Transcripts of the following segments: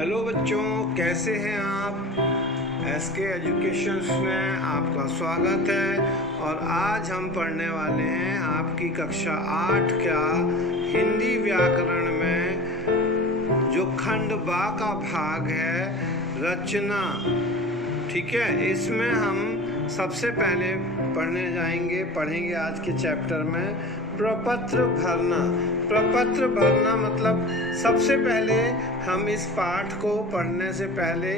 Hello बच्चों, कैसे हैं आप। एसके एजुकेशन में आपका स्वागत है। और आज हम पढ़ने वाले हैं आपकी कक्षा 8 का हिंदी व्याकरण में जो खंड बा का भाग है रचना। ठीक है, इसमें हम सबसे पहले पढ़ेंगे आज के चैप्टर में प्रपत्र भरना। प्रपत्र भरना मतलब सबसे पहले हम इस पाठ को पढ़ने से पहले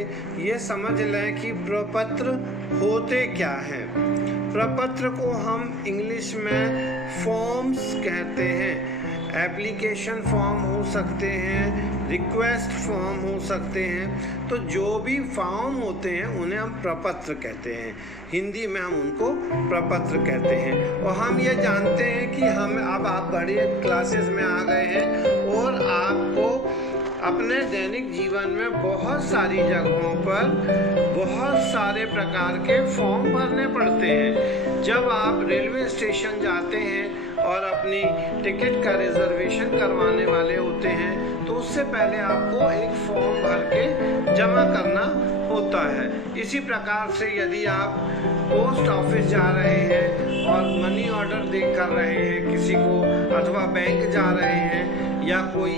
ये समझ लें कि प्रपत्र होते क्या हैं। प्रपत्र को हम इंग्लिश में फॉर्म्स कहते हैं। एप्लीकेशन फॉर्म हो सकते हैं, रिक्वेस्ट फॉर्म हो सकते हैं। तो जो भी फॉर्म होते हैं उन्हें हम प्रपत्र कहते हैं। हिंदी में हम उनको प्रपत्र कहते हैं। और हम ये जानते हैं कि अब आप बड़ी क्लासेस में आ गए हैं और आपको अपने दैनिक जीवन में बहुत सारी जगहों पर बहुत सारे प्रकार के फॉर्म भरने पड़ते हैं। जब आप रेलवे स्टेशन जाते हैं और अपनी टिकट का रिजर्वेशन करवाने वाले होते हैं तो उससे पहले आपको एक फॉर्म भर के जमा करना होता है। इसी प्रकार से यदि आप पोस्ट ऑफिस जा रहे हैं और मनी ऑर्डर कर रहे हैं किसी को, अथवा बैंक जा रहे हैं या कोई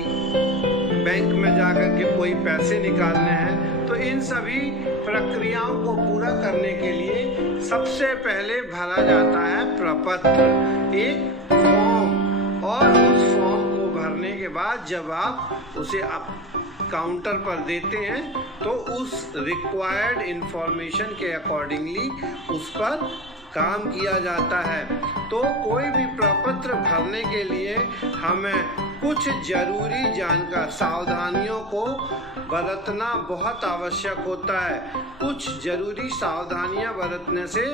बैंक में जाकर के कोई पैसे निकालने हैं, तो इन सभी प्रक्रियाओं को पूरा करने के लिए सबसे पहले भरा जाता है प्रपत्र, एक फॉर्म। और उस फॉर्म को भरने के बाद जब आप उसे काउंटर पर देते हैं तो उस रिक्वायर्ड इंफॉर्मेशन के अकॉर्डिंगली उस पर काम किया जाता है। तो कोई भी प्रपत्र भरने के लिए हमें कुछ जरूरी सावधानियों को बरतना बहुत आवश्यक होता है। कुछ जरूरी सावधानियां बरतने से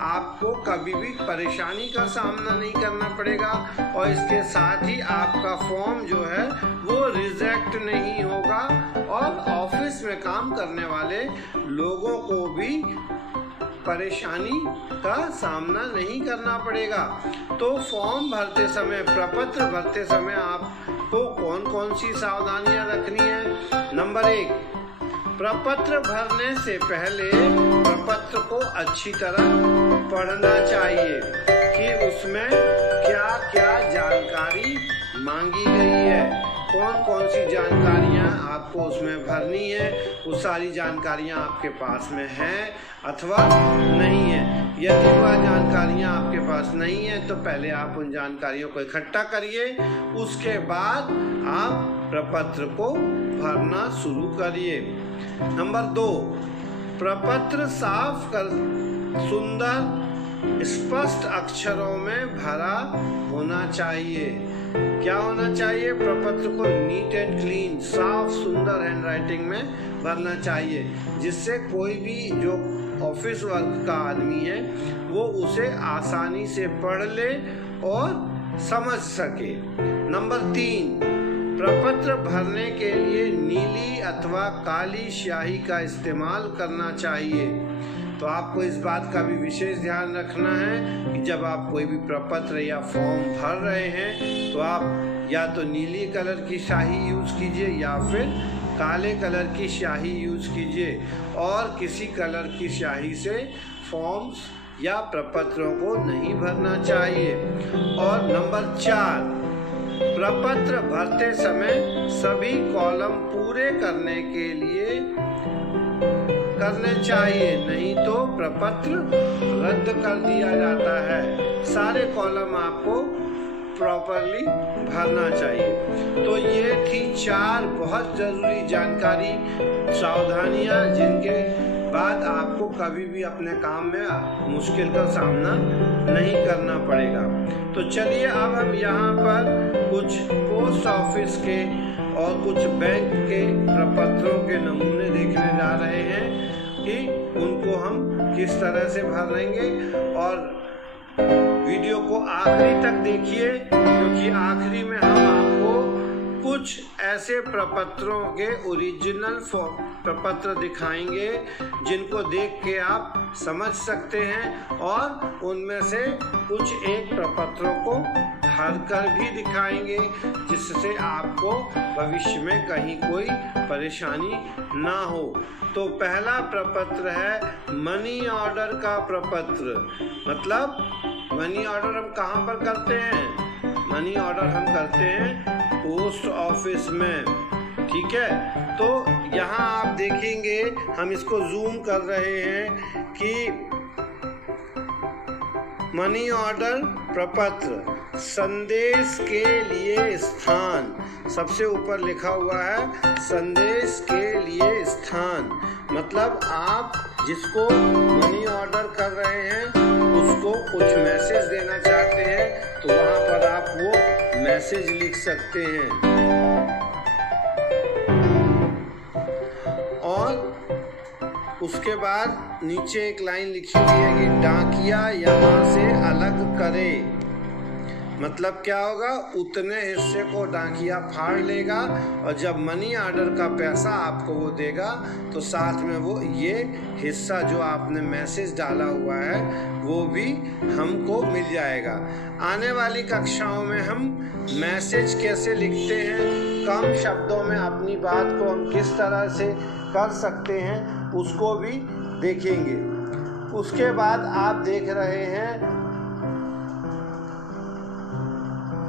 आपको कभी भी परेशानी का सामना नहीं करना पड़ेगा और इसके साथ ही आपका फॉर्म जो है वो रिजेक्ट नहीं होगा और ऑफिस में काम करने वाले लोगों को भी परेशानी का सामना नहीं करना पड़ेगा। तो फॉर्म भरते समय, प्रपत्र भरते समय आपको कौन कौन सी सावधानियां रखनी है। नंबर 1, प्रपत्र भरने से पहले प्रपत्र को अच्छी तरह पढ़ना चाहिए कि उसमें क्या क्या जानकारी मांगी गई है, कौन कौन सी जानकारियां आपको उसमें भरनी है। वो सारी जानकारियां आपके पास में हैं अथवा नहीं है। यदि वह जानकारियां आपके पास नहीं है तो पहले आप उन जानकारियों को इकट्ठा करिए, उसके बाद आप प्रपत्र को भरना शुरू करिए। नंबर 2, प्रपत्र साफ कर सुंदर स्पष्ट अक्षरों में भरा होना चाहिए। क्या होना चाहिए? प्रपत्र को नीट एंड क्लीन, साफ सुंदर हैंडराइटिंग में भरना चाहिए, जिससे कोई भी जो ऑफिस वर्क का आदमी है वो उसे आसानी से पढ़ ले और समझ सके। नंबर 3, प्रपत्र भरने के लिए नीली अथवा काली स्याही का इस्तेमाल करना चाहिए। तो आपको इस बात का भी विशेष ध्यान रखना है कि जब आप कोई भी प्रपत्र या फॉर्म भर रहे हैं तो आप या तो नीली कलर की स्याही यूज कीजिए या फिर काले कलर की स्याही यूज कीजिए, और किसी कलर की स्याही से फॉर्म्स या प्रपत्रों को नहीं भरना चाहिए। और नंबर 4, प्रपत्र भरते समय सभी कॉलम पूरे करने चाहिए, नहीं तो प्रपत्र रद्द कर दिया जाता है। सारे कॉलम आपको प्रॉपरली भरना चाहिए। तो ये थी 4 बहुत जरूरी जानकारी, सावधानियां, जिनके बाद आपको कभी भी अपने काम में मुश्किल का सामना नहीं करना पड़ेगा। तो चलिए अब हम यहाँ पर कुछ पोस्ट ऑफिस के और कुछ बैंक के प्रपत्रों के नमूने देखने जा रहे हैं कि उनको हम किस तरह से भरेंगे। और वीडियो को आखिरी तक देखिए, क्योंकि आखिरी में हम आपको कुछ ऐसे प्रपत्रों के ओरिजिनल प्रपत्र दिखाएंगे जिनको देख के आप समझ सकते हैं और उनमें से कुछ एक प्रपत्रों को भरकर भी दिखाएंगे, जिससे आपको भविष्य में कहीं कोई परेशानी ना हो। तो पहला प्रपत्र है मनी ऑर्डर का प्रपत्र। मतलब मनी ऑर्डर हम कहाँ पर करते हैं? मनी ऑर्डर हम करते हैं पोस्ट ऑफिस में। ठीक है, तो यहाँ आप देखेंगे, हम इसको जूम कर रहे हैं कि मनी ऑर्डर प्रपत्र संदेश के लिए स्थान, सबसे ऊपर लिखा हुआ है संदेश के लिए स्थान। मतलब आप जिसको मनी ऑर्डर कर रहे हैं उसको कुछ मैसेज देना चाहते हैं तो वहाँ पर आप वो मैसेज लिख सकते हैं। और उसके बाद नीचे एक लाइन लिखी हुई है कि डाकिया यहाँ से अलग करे। मतलब क्या होगा, उतने हिस्से को डाकिया फाड़ लेगा और जब मनी ऑर्डर का पैसा आपको वो देगा तो साथ में वो ये हिस्सा जो आपने मैसेज डाला हुआ है वो भी हमको मिल जाएगा। आने वाली कक्षाओं में हम मैसेज कैसे लिखते हैं, कम शब्दों में अपनी बात को हम किस तरह से कर सकते हैं उसको भी देखेंगे। उसके बाद आप देख रहे हैं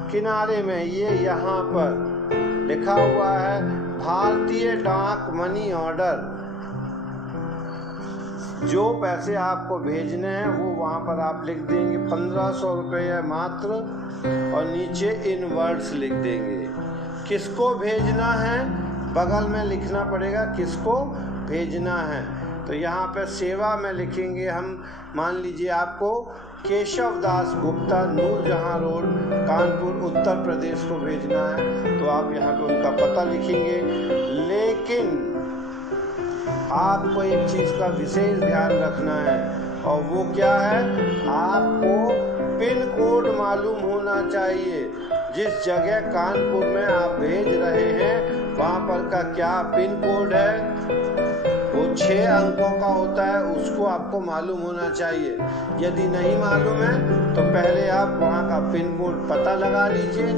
किनारे में ये यहाँ पर लिखा हुआ है भारतीय डाक मनी ऑर्डर। जो पैसे आपको भेजने हैं वो वहाँ पर आप लिख देंगे 1500 रुपये मात्र, और नीचे इन वर्ड्स लिख देंगे। किसको भेजना है बगल में लिखना पड़ेगा, किसको भेजना है। तो यहाँ पे सेवा में लिखेंगे हम, मान लीजिए आपको केशव दास गुप्ता, नूरजहां रोड, कानपुर, उत्तर प्रदेश को भेजना है तो आप यहाँ पे उनका पता लिखेंगे। लेकिन आपको एक चीज़ का विशेष ध्यान रखना है, और वो क्या है, आपको पिन कोड मालूम होना चाहिए। जिस जगह कानपुर में आप भेज रहे हैं वहाँ पर का क्या पिन कोड है, वो 6 अंकों का होता है, उसको आपको मालूम होना चाहिए। यदि नहीं मालूम है तो पहले आप वहाँ का पिन कोड पता लगा लीजिए,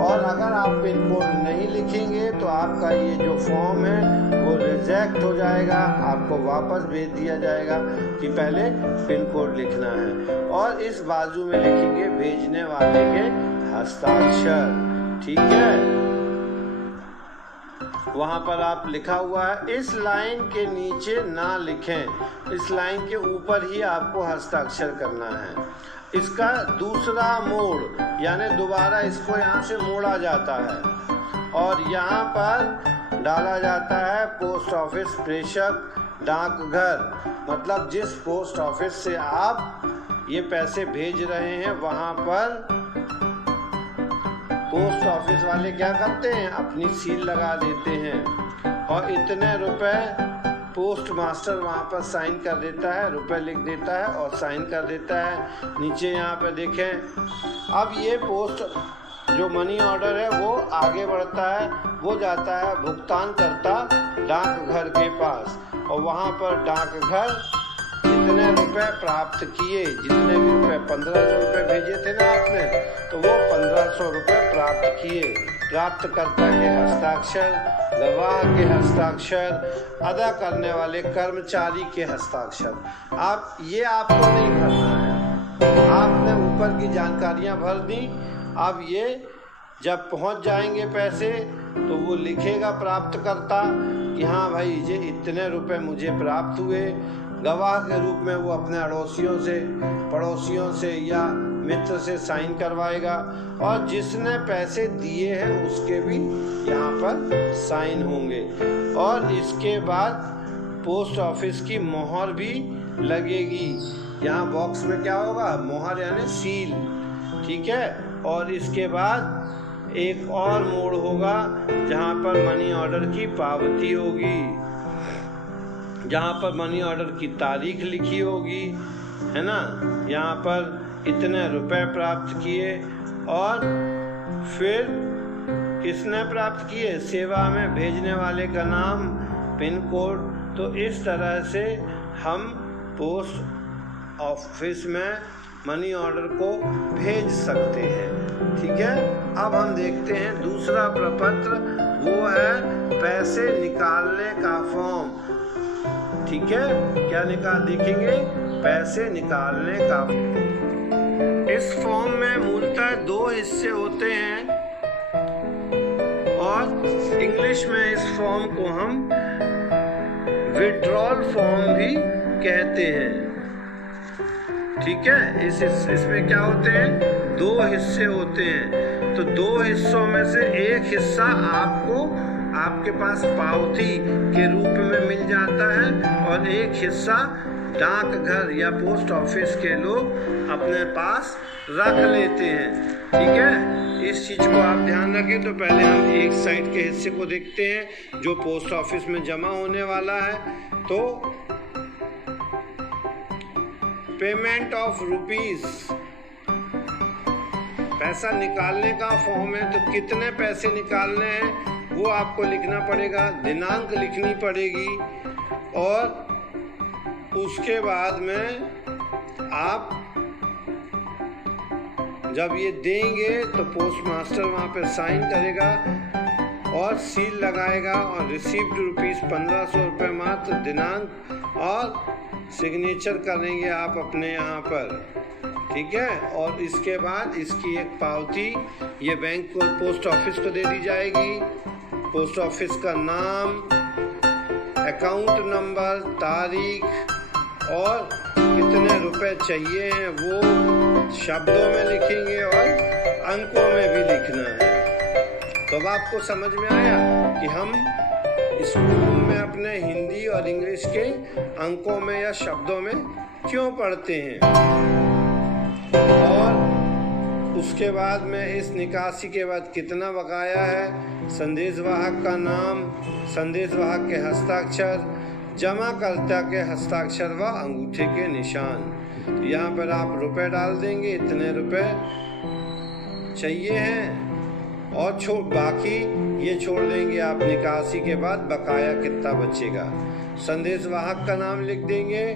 और अगर आप पिन कोड नहीं लिखेंगे तो आपका ये जो फॉर्म है वो रिजेक्ट हो जाएगा, आपको वापस भेज दिया जाएगा कि पहले पिन कोड लिखना है। और इस बाजू में लिखेंगे भेजने वाले के हस्ताक्षर। ठीक है, वहाँ पर आप लिखा हुआ है, इस लाइन के नीचे ना लिखें, इस लाइन के ऊपर ही आपको हस्ताक्षर करना है। इसका दूसरा मोड़, यानी दोबारा इसको यहाँ से मोड़ा जाता है और यहाँ पर डाला जाता है पोस्ट ऑफिस प्रेषक डाकघर। मतलब जिस पोस्ट ऑफिस से आप ये पैसे भेज रहे हैं वहाँ पर पोस्ट ऑफिस वाले क्या करते हैं, अपनी सील लगा देते हैं और इतने रुपए पोस्ट मास्टर वहाँ पर साइन कर देता है, रुपए लिख देता है और साइन कर देता है। नीचे यहाँ पे देखें, अब ये पोस्ट जो मनी ऑर्डर है वो आगे बढ़ता है, वो जाता है भुगतान करता डाकघर के पास, और वहाँ पर डाकघर जितने रुपए प्राप्त किए, जितने भी रुपए 1500 रुपये भेजे थे ना आपने, तो वो 1500 रुपये प्राप्त किए। प्राप्तकर्ता के हस्ताक्षर, गवाह के हस्ताक्षर, अदा करने वाले कर्मचारी के हस्ताक्षर। आप ये आपको नहीं भरना है, आपने ऊपर की जानकारियां भर दी। अब ये जब पहुंच जाएंगे पैसे तो वो लिखेगा प्राप्तकर्ता कि हाँ भाई ये इतने रुपए मुझे प्राप्त हुए। गवाह के रूप में वो अपने अड़ोसियों से, पड़ोसियों से या मित्र से साइन करवाएगा, और जिसने पैसे दिए हैं उसके भी यहाँ पर साइन होंगे। और इसके बाद पोस्ट ऑफिस की मोहर भी लगेगी। यहाँ बॉक्स में क्या होगा, मोहर यानी सील। ठीक है, और इसके बाद एक और मोड़ होगा जहाँ पर मनी ऑर्डर की पावती होगी, जहाँ पर मनी ऑर्डर की तारीख लिखी होगी, है ना। यहाँ पर इतने रुपए प्राप्त किए और फिर किसने प्राप्त किए, सेवा में भेजने वाले का नाम, पिन कोड। तो इस तरह से हम पोस्ट ऑफिस में मनी ऑर्डर को भेज सकते हैं। ठीक है, अब हम देखते हैं दूसरा प्रपत्र, वो है पैसे निकालने का फॉर्म। ठीक है, क्या देखेंगे, पैसे निकालने का। इस फॉर्म में मूलतः 2 हिस्से होते हैं और इंग्लिश में इस फॉर्म को हम विड्रॉल फॉर्म भी कहते हैं। ठीक है, इसमें क्या होते हैं, 2 हिस्से होते हैं। तो 2 हिस्सों में से एक हिस्सा आपको आपके पास पावती के रूप में मिल जाता है और एक हिस्सा डाकघर या पोस्ट ऑफिस के लोग अपने पास रख लेते हैं। ठीक है, इस चीज को आप ध्यान रखें। तो पहले हम एक साइड के हिस्से को देखते हैं जो पोस्ट ऑफिस में जमा होने वाला है। तो पेमेंट ऑफ रुपीज, पैसा निकालने का फॉर्म है। तो कितने पैसे निकालने हैं वो आपको लिखना पड़ेगा, दिनांक लिखनी पड़ेगी और उसके बाद में आप जब ये देंगे तो पोस्ट मास्टर वहाँ पे साइन करेगा और सील लगाएगा और रिसीव्ड रुपीस 1500 रुपये मात्र, दिनांक और सिग्नेचर करेंगे आप अपने यहाँ पर। ठीक है, और इसके बाद इसकी एक पावती ये बैंक को, पोस्ट ऑफिस को दे दी जाएगी। पोस्ट ऑफिस का नाम, अकाउंट नंबर, तारीख और कितने रुपए चाहिए हैं वो शब्दों में लिखेंगे और अंकों में भी लिखना है। तो अब आपको समझ में आया कि हम स्कूल में अपने हिंदी और इंग्लिश के अंकों में या शब्दों में क्यों पढ़ते हैं। और उसके बाद में इस निकासी के बाद कितना बकाया है, संदेशवाहक का नाम, संदेशवाहक के हस्ताक्षर, जमाकर्ता के हस्ताक्षर व अंगूठे के निशान। तो यहाँ पर आप रुपए डाल देंगे, इतने रुपए चाहिए हैं और बाकी ये छोड़ देंगे आप निकासी के बाद, बकाया कितना बचेगा। संदेशवाहक का नाम लिख देंगे,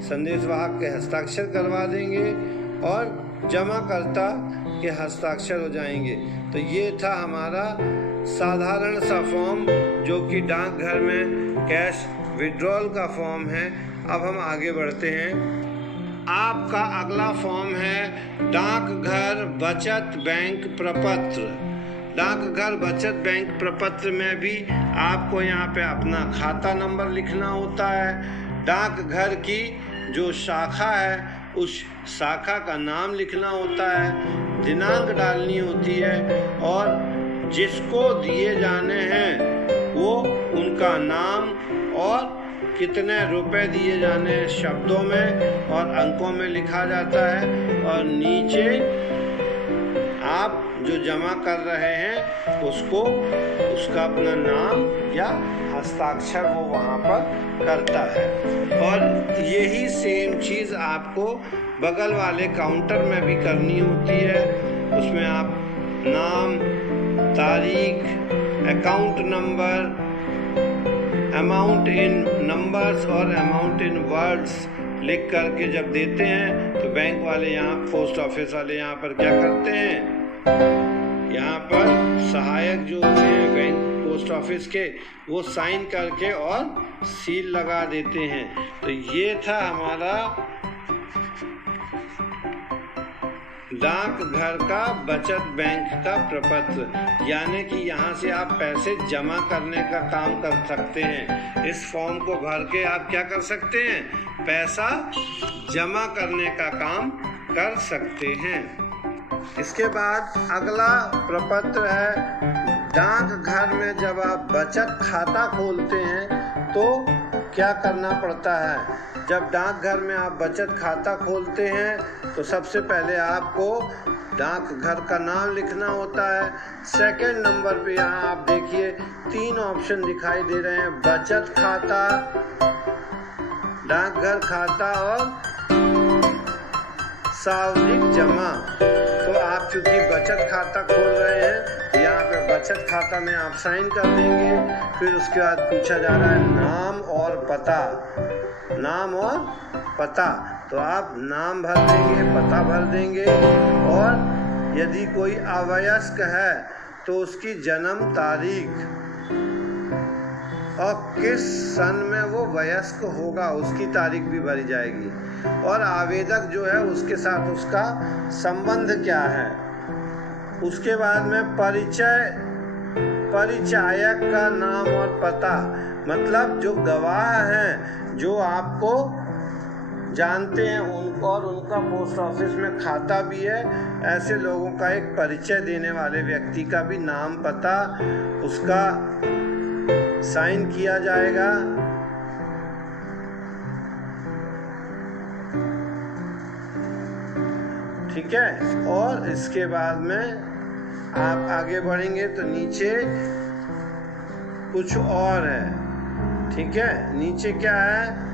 संदेशवाहक के हस्ताक्षर करवा देंगे और जमाकर्ता के हस्ताक्षर हो जाएंगे। तो ये था हमारा साधारण सा फॉर्म जो कि डाकघर में कैश विड्रॉल का फॉर्म है। अब हम आगे बढ़ते हैं। आपका अगला फॉर्म है डाकघर बचत बैंक प्रपत्र। डाकघर बचत बैंक प्रपत्र में भी आपको यहाँ पे अपना खाता नंबर लिखना होता है, डाकघर की जो शाखा है उस शाखा का नाम लिखना होता है, दिनांक डालनी होती है और जिसको दिए जाने हैं वो उनका नाम और कितने रुपए दिए जाने हैं शब्दों में और अंकों में लिखा जाता है और नीचे आप जो जमा कर रहे हैं उसको उसका अपना नाम या हस्ताक्षर वो वहाँ पर करता है। और यही सेम चीज़ आपको बगल वाले काउंटर में भी करनी होती है। उसमें आप नाम, तारीख, account number, amount in numbers और अमाउंट इन वर्ड्स लिख करके जब देते हैं तो बैंक वाले यहाँ, पोस्ट ऑफिस वाले यहाँ पर क्या करते हैं, यहाँ पर सहायक जो होते हैं बैंक पोस्ट ऑफिस के वो साइन करके और सील लगा देते हैं। तो ये था हमारा डाकघर का बचत बैंक का प्रपत्र, यानी कि यहाँ से आप पैसे जमा करने का काम कर सकते हैं। इस फॉर्म को भर के आप क्या कर सकते हैं, पैसा जमा करने का काम कर सकते हैं। इसके बाद अगला प्रपत्र है डाकघर में जब आप बचत खाता खोलते हैं तो क्या करना पड़ता है। जब डाकघर में आप बचत खाता खोलते हैं तो सबसे पहले आपको डाकघर का नाम लिखना होता है। सेकंड नंबर पे यहाँ आप देखिए 3 ऑप्शन दिखाई दे रहे हैं, बचत खाता, डाकघर खाता और सावधिक जमा। तो आप चूंकि बचत खाता खोल रहे हैं यहाँ पे बचत खाता में आप साइन कर देंगे। फिर उसके बाद पूछा जा रहा है नाम और पता, नाम और पता। तो आप नाम भर देंगे, पता भर देंगे, और यदि कोई अवयस्क है तो उसकी जन्म तारीख और किस सन में वो वयस्क होगा उसकी तारीख भी भरी जाएगी, और आवेदक जो है उसके साथ उसका संबंध क्या है। उसके बाद में परिचायक का नाम और पता, मतलब जो गवाह हैं, जो आपको जानते हैं उनको, और उनका पोस्ट ऑफिस में खाता भी है, ऐसे लोगों का एक परिचय देने वाले व्यक्ति का भी नाम, पता, उसका साइन किया जाएगा। ठीक है। और इसके बाद में आप आगे बढ़ेंगे तो नीचे कुछ और है। ठीक है। नीचे क्या है,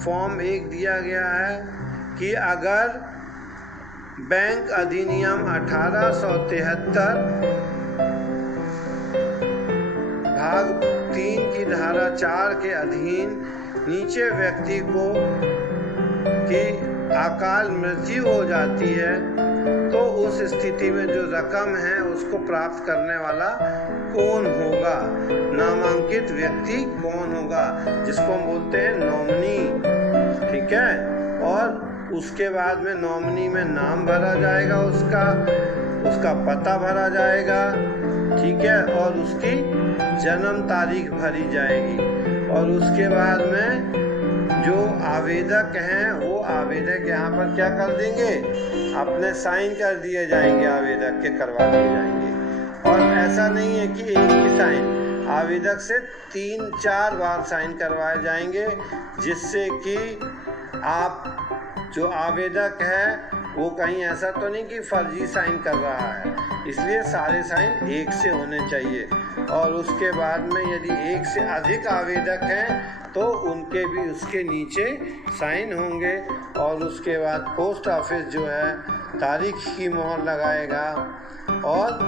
फॉर्म 1 दिया गया है कि अगर बैंक अधिनियम 1873 भाग 3 की धारा 4 के अधीन नीचे व्यक्ति को की अकाल मृत्यु हो जाती है तो उस स्थिति में जो रकम है उसको प्राप्त करने वाला कौन होगा, नामांकित व्यक्ति कौन होगा, जिसको हम बोलते हैं नॉमिनी। ठीक है। और उसके बाद में नॉमिनी में नाम भरा जाएगा, उसका पता भरा जाएगा। ठीक है। और उसकी जन्म तारीख भरी जाएगी। और उसके बाद में जो आवेदक हैं वो आवेदक यहाँ पर क्या कर देंगे, अपने साइन कर दिए जाएंगे, आवेदक के करवा दिए जाएंगे। और ऐसा नहीं है कि एक ही साइन, आवेदक से 3-4 बार साइन करवाए जाएंगे, जिससे कि आप जो आवेदक है वो कहीं ऐसा तो नहीं कि फर्जी साइन कर रहा है, इसलिए सारे साइन एक से होने चाहिए। और उसके बाद में यदि एक से अधिक आवेदक हैं तो उनके भी उसके नीचे साइन होंगे। और उसके बाद पोस्ट ऑफिस जो है तारीख की मोहर लगाएगा, और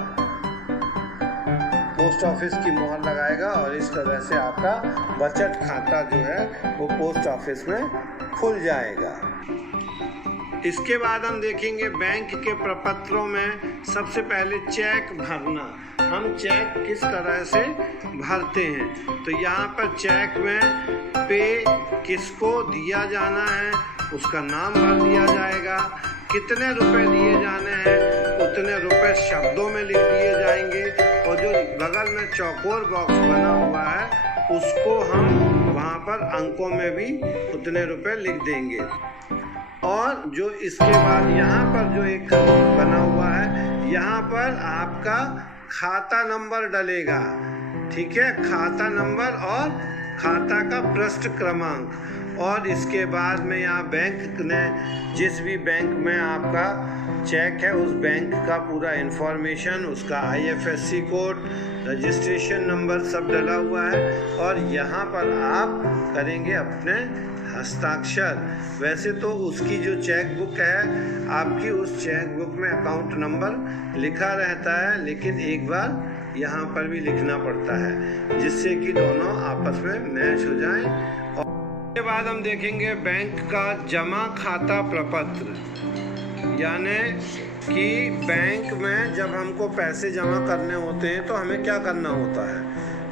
पोस्ट ऑफिस की मोहर लगाएगा, और इस तरह से आपका बचत खाता जो है वो पोस्ट ऑफिस में खुल जाएगा। इसके बाद हम देखेंगे बैंक के प्रपत्रों में सबसे पहले चेक भरना। हम चेक किस तरह से भरते हैं, तो यहाँ पर चेक में पे किसको दिया जाना है उसका नाम भर दिया जाएगा, कितने रुपए दिए जाने हैं उतने रुपए शब्दों में लिख दिए जाएंगे, और जो बगल में चौकोर बॉक्स बना हुआ है उसको हम वहाँ पर अंकों में भी उतने रुपए लिख देंगे। और जो इसके बाद यहाँ पर जो एक बना हुआ है, यहाँ पर आपका खाता नंबर डलेगा। ठीक है। खाता नंबर और खाता का पृष्ठ क्रमांक। और इसके बाद में यहाँ बैंक ने जिस भी बैंक में आपका चेक है उस बैंक का पूरा इंफॉर्मेशन, उसका IFSC कोड, रजिस्ट्रेशन नंबर सब डला हुआ है। और यहाँ पर आप करेंगे अपने हस्ताक्षर। वैसे तो उसकी जो चेक बुक है आपकी, उस चेक बुक में अकाउंट नंबर लिखा रहता है, लेकिन एक बार यहाँ पर भी लिखना पड़ता है, जिससे कि दोनों आपस में मैच हो जाएं। और उसके बाद हम देखेंगे बैंक का जमा खाता प्रपत्र, यानी कि बैंक में जब हमको पैसे जमा करने होते हैं तो हमें क्या करना होता है।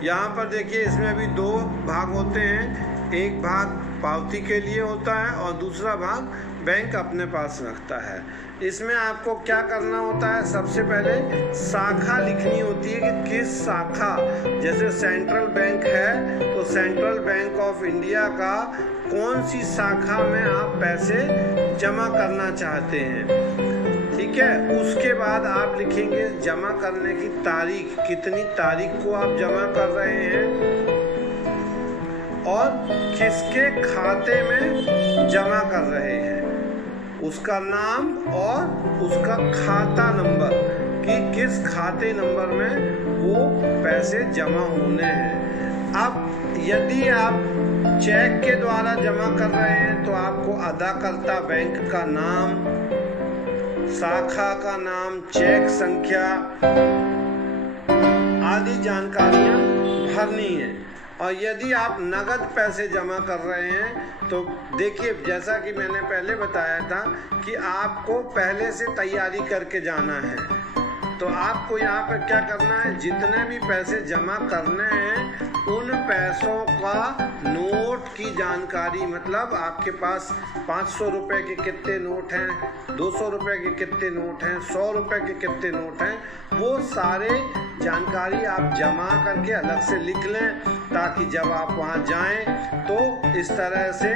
यहाँ पर देखिए, इसमें भी 2 भाग होते हैं, एक भाग पावती के लिए होता है और दूसरा भाग बैंक अपने पास रखता है। इसमें आपको क्या करना होता है, सबसे पहले शाखा लिखनी होती है कि किस शाखा, जैसे सेंट्रल बैंक है तो सेंट्रल बैंक ऑफ इंडिया का कौन सी शाखा में आप पैसे जमा करना चाहते हैं। ठीक है। उसके बाद आप लिखेंगे जमा करने की तारीख, कितनी तारीख को आप जमा कर रहे हैं और किसके खाते में जमा कर रहे हैं, उसका नाम और उसका खाता नंबर कि किस खाते नंबर में वो पैसे जमा होने हैं। अब यदि आप चेक के द्वारा जमा कर रहे हैं तो आपको अदाकर्ता बैंक का नाम, शाखा का नाम, चेक संख्या आदि जानकारियां भरनी है। और यदि आप नगद पैसे जमा कर रहे हैं तो देखिए, जैसा कि मैंने पहले बताया था कि आपको पहले से तैयारी करके जाना है। तो आपको यहाँ पर क्या करना है, जितने भी पैसे जमा करने हैं उन पैसों का नोट की जानकारी, मतलब आपके पास 500 रुपये के कितने नोट हैं, 200 रुपये के कितने नोट हैं, 100 रुपये के कितने नोट हैं, वो सारे जानकारी आप जमा करके अलग से लिख लें, ताकि जब आप वहाँ जाएं तो इस तरह से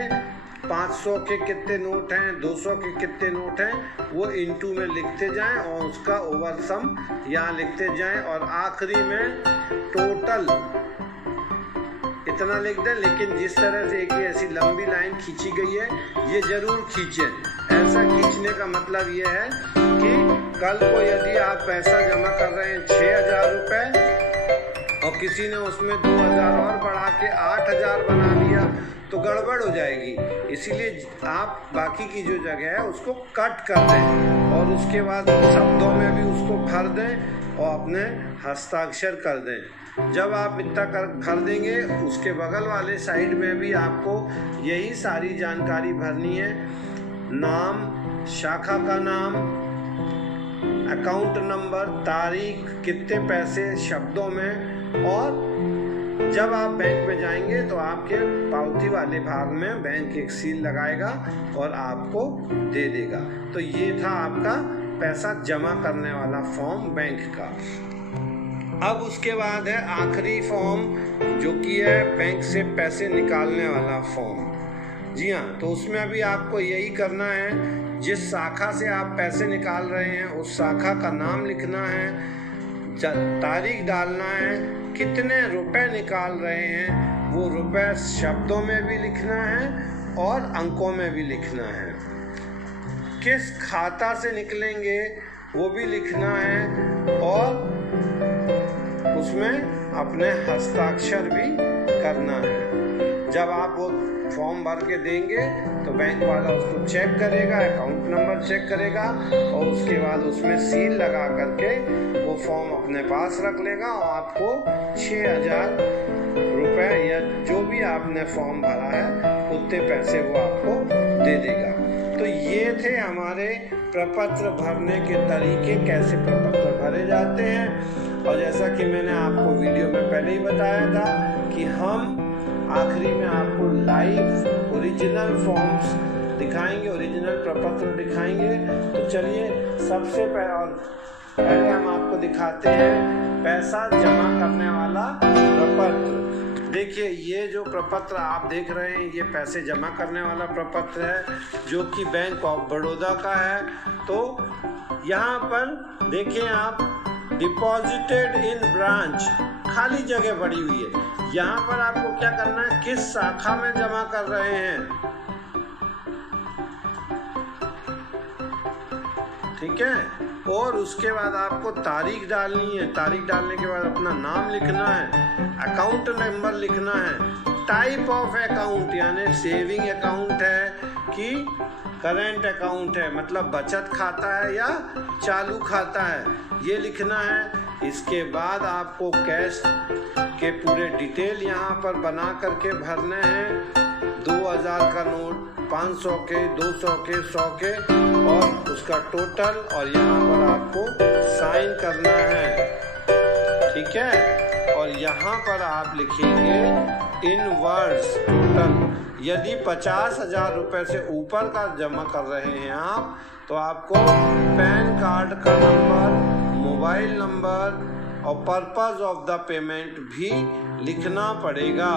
500 के कितने नोट हैं, 200 के कितने नोट हैं, वो इनटू में लिखते जाएं और उसका ओवर सम यहाँ लिखते जाएं, और आखिरी में टोटल इतना लिख दें। लेकिन जिस तरह से एक ऐसी लंबी लाइन खींची गई है, ये जरूर खींचें। ऐसा खींचने का मतलब ये है कि कल को यदि आप पैसा जमा कर रहे हैं 6,000 रुपये और किसी ने उसमें 2,000 और बढ़ा के 8,000 बना लिया तो गड़बड़ हो जाएगी। इसीलिए आप बाकी की जो जगह है उसको कट कर दें और उसके बाद शब्दों में भी उसको भर दें और अपने हस्ताक्षर कर दें। जब आप इतना भर देंगे, उसके बगल वाले साइड में भी आपको यही सारी जानकारी भरनी है। नाम, शाखा का नाम, अकाउंट नंबर, तारीख, कितने पैसे शब्दों में, और जब आप बैंक में जाएंगे तो आपके पावती वाले भाग में बैंक एक सील लगाएगा और आपको दे देगा। तो ये था आपका पैसा जमा करने वाला फॉर्म बैंक का। अब उसके बाद है आखिरी फॉर्म, जो कि है बैंक से पैसे निकालने वाला फॉर्म। जी हाँ, तो उसमें भी आपको यही करना है, जिस शाखा से आप पैसे निकाल रहे हैं उस शाखा का नाम लिखना है, तारीख डालना है, कितने रुपए निकाल रहे हैं वो रुपए शब्दों में भी लिखना है और अंकों में भी लिखना है, किस खाता से निकलेंगे वो भी लिखना है, और उसमें अपने हस्ताक्षर भी करना है। जब आप वो फॉर्म भर के देंगे तो बैंक वाला उसको चेक करेगा, अकाउंट नंबर चेक करेगा और उसके बाद उसमें सील लगा करके वो फॉर्म अपने पास रख लेगा और आपको 6,000 रुपये या जो भी आपने फॉर्म भरा है उतने पैसे वो आपको दे देगा। तो ये थे हमारे प्रपत्र भरने के तरीके, कैसे प्रपत्र भरे जाते हैं। और जैसा कि मैंने आपको वीडियो में पहले ही बताया था कि हम आखिरी में आपको लाइव ओरिजिनल फॉर्म्स दिखाएंगे, ओरिजिनल प्रपत्र दिखाएंगे। तो चलिए सबसे पहले हम आपको दिखाते हैं पैसा जमा करने वाला प्रपत्र। देखिए, ये जो प्रपत्र आप देख रहे हैं ये पैसे जमा करने वाला प्रपत्र है, जो कि बैंक ऑफ बड़ौदा का है। तो यहाँ पर देखिए आप, डिपॉजिटेड इन ब्रांच, खाली जगह पड़ी हुई है। यहाँ पर आपको क्या करना है, किस शाखा में जमा कर रहे हैं, ठीक है। और उसके बाद आपको तारीख डालनी है, तारीख डालने के बाद अपना नाम लिखना है, अकाउंट नंबर लिखना है, टाइप ऑफ अकाउंट यानी सेविंग अकाउंट है कि करेंट अकाउंट है, मतलब बचत खाता है या चालू खाता है, ये लिखना है। इसके बाद आपको कैश के पूरे डिटेल यहाँ पर बना करके भरने हैं। 2,000 का नोट, 500 के, 200 के, 100 के और उसका टोटल, और यहाँ पर आपको साइन करना है, ठीक है। और यहाँ पर आप लिखेंगे इन वर्ड्स टोटल। यदि 50,000 रुपये से ऊपर का जमा कर रहे हैं आप, तो आपको पैन कार्ड का नंबर, मोबाइल नंबर और पर्पस ऑफ द पेमेंट भी लिखना पड़ेगा।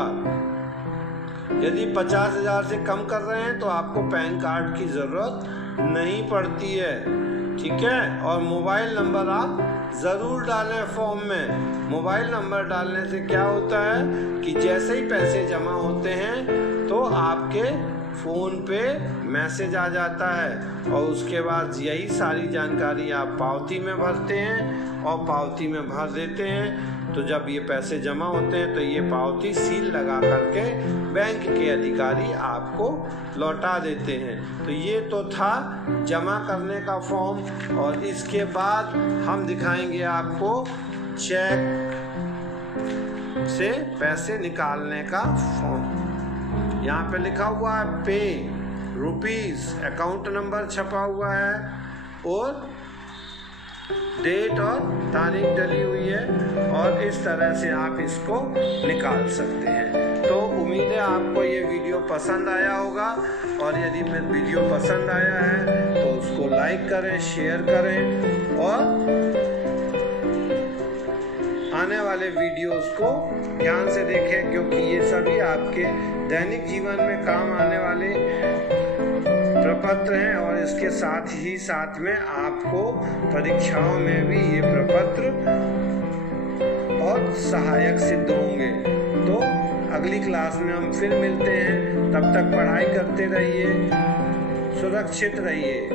यदि 50,000 से कम कर रहे हैं तो आपको पैन कार्ड की ज़रूरत नहीं पड़ती है, ठीक है। और मोबाइल नंबर आप ज़रूर डालें फॉर्म में। मोबाइल नंबर डालने से क्या होता है कि जैसे ही पैसे जमा होते हैं तो आपके फ़ोन पे मैसेज आ जाता है और उसके बाद यही सारी जानकारी आप पावती में भरते हैं और पावती में भर देते हैं। तो जब ये पैसे जमा होते हैं तो ये पावती सील लगा करके बैंक के अधिकारी आपको लौटा देते हैं। तो ये तो था जमा करने का फॉर्म। और इसके बाद हम दिखाएंगे आपको चेक से पैसे निकालने का फॉर्म। यहाँ पे लिखा हुआ है पे रुपीस, अकाउंट नंबर छपा हुआ है और डेट और तारीख डली हुई है, और इस तरह से आप इसको निकाल सकते हैं। तो उम्मीद है आपको ये वीडियो पसंद आया होगा, और यदि वीडियो पसंद आया है तो उसको लाइक करें, शेयर करें, और आने वाले वीडियोस को ध्यान से देखें, क्योंकि ये सभी आपके दैनिक जीवन में काम आने वाले प्रपत्र हैं, और इसके साथ में आपको परीक्षाओं में भी ये प्रपत्र बहुत सहायक सिद्ध होंगे। तो अगली क्लास में हम फिर मिलते हैं, तब तक पढ़ाई करते रहिए, सुरक्षित रहिए।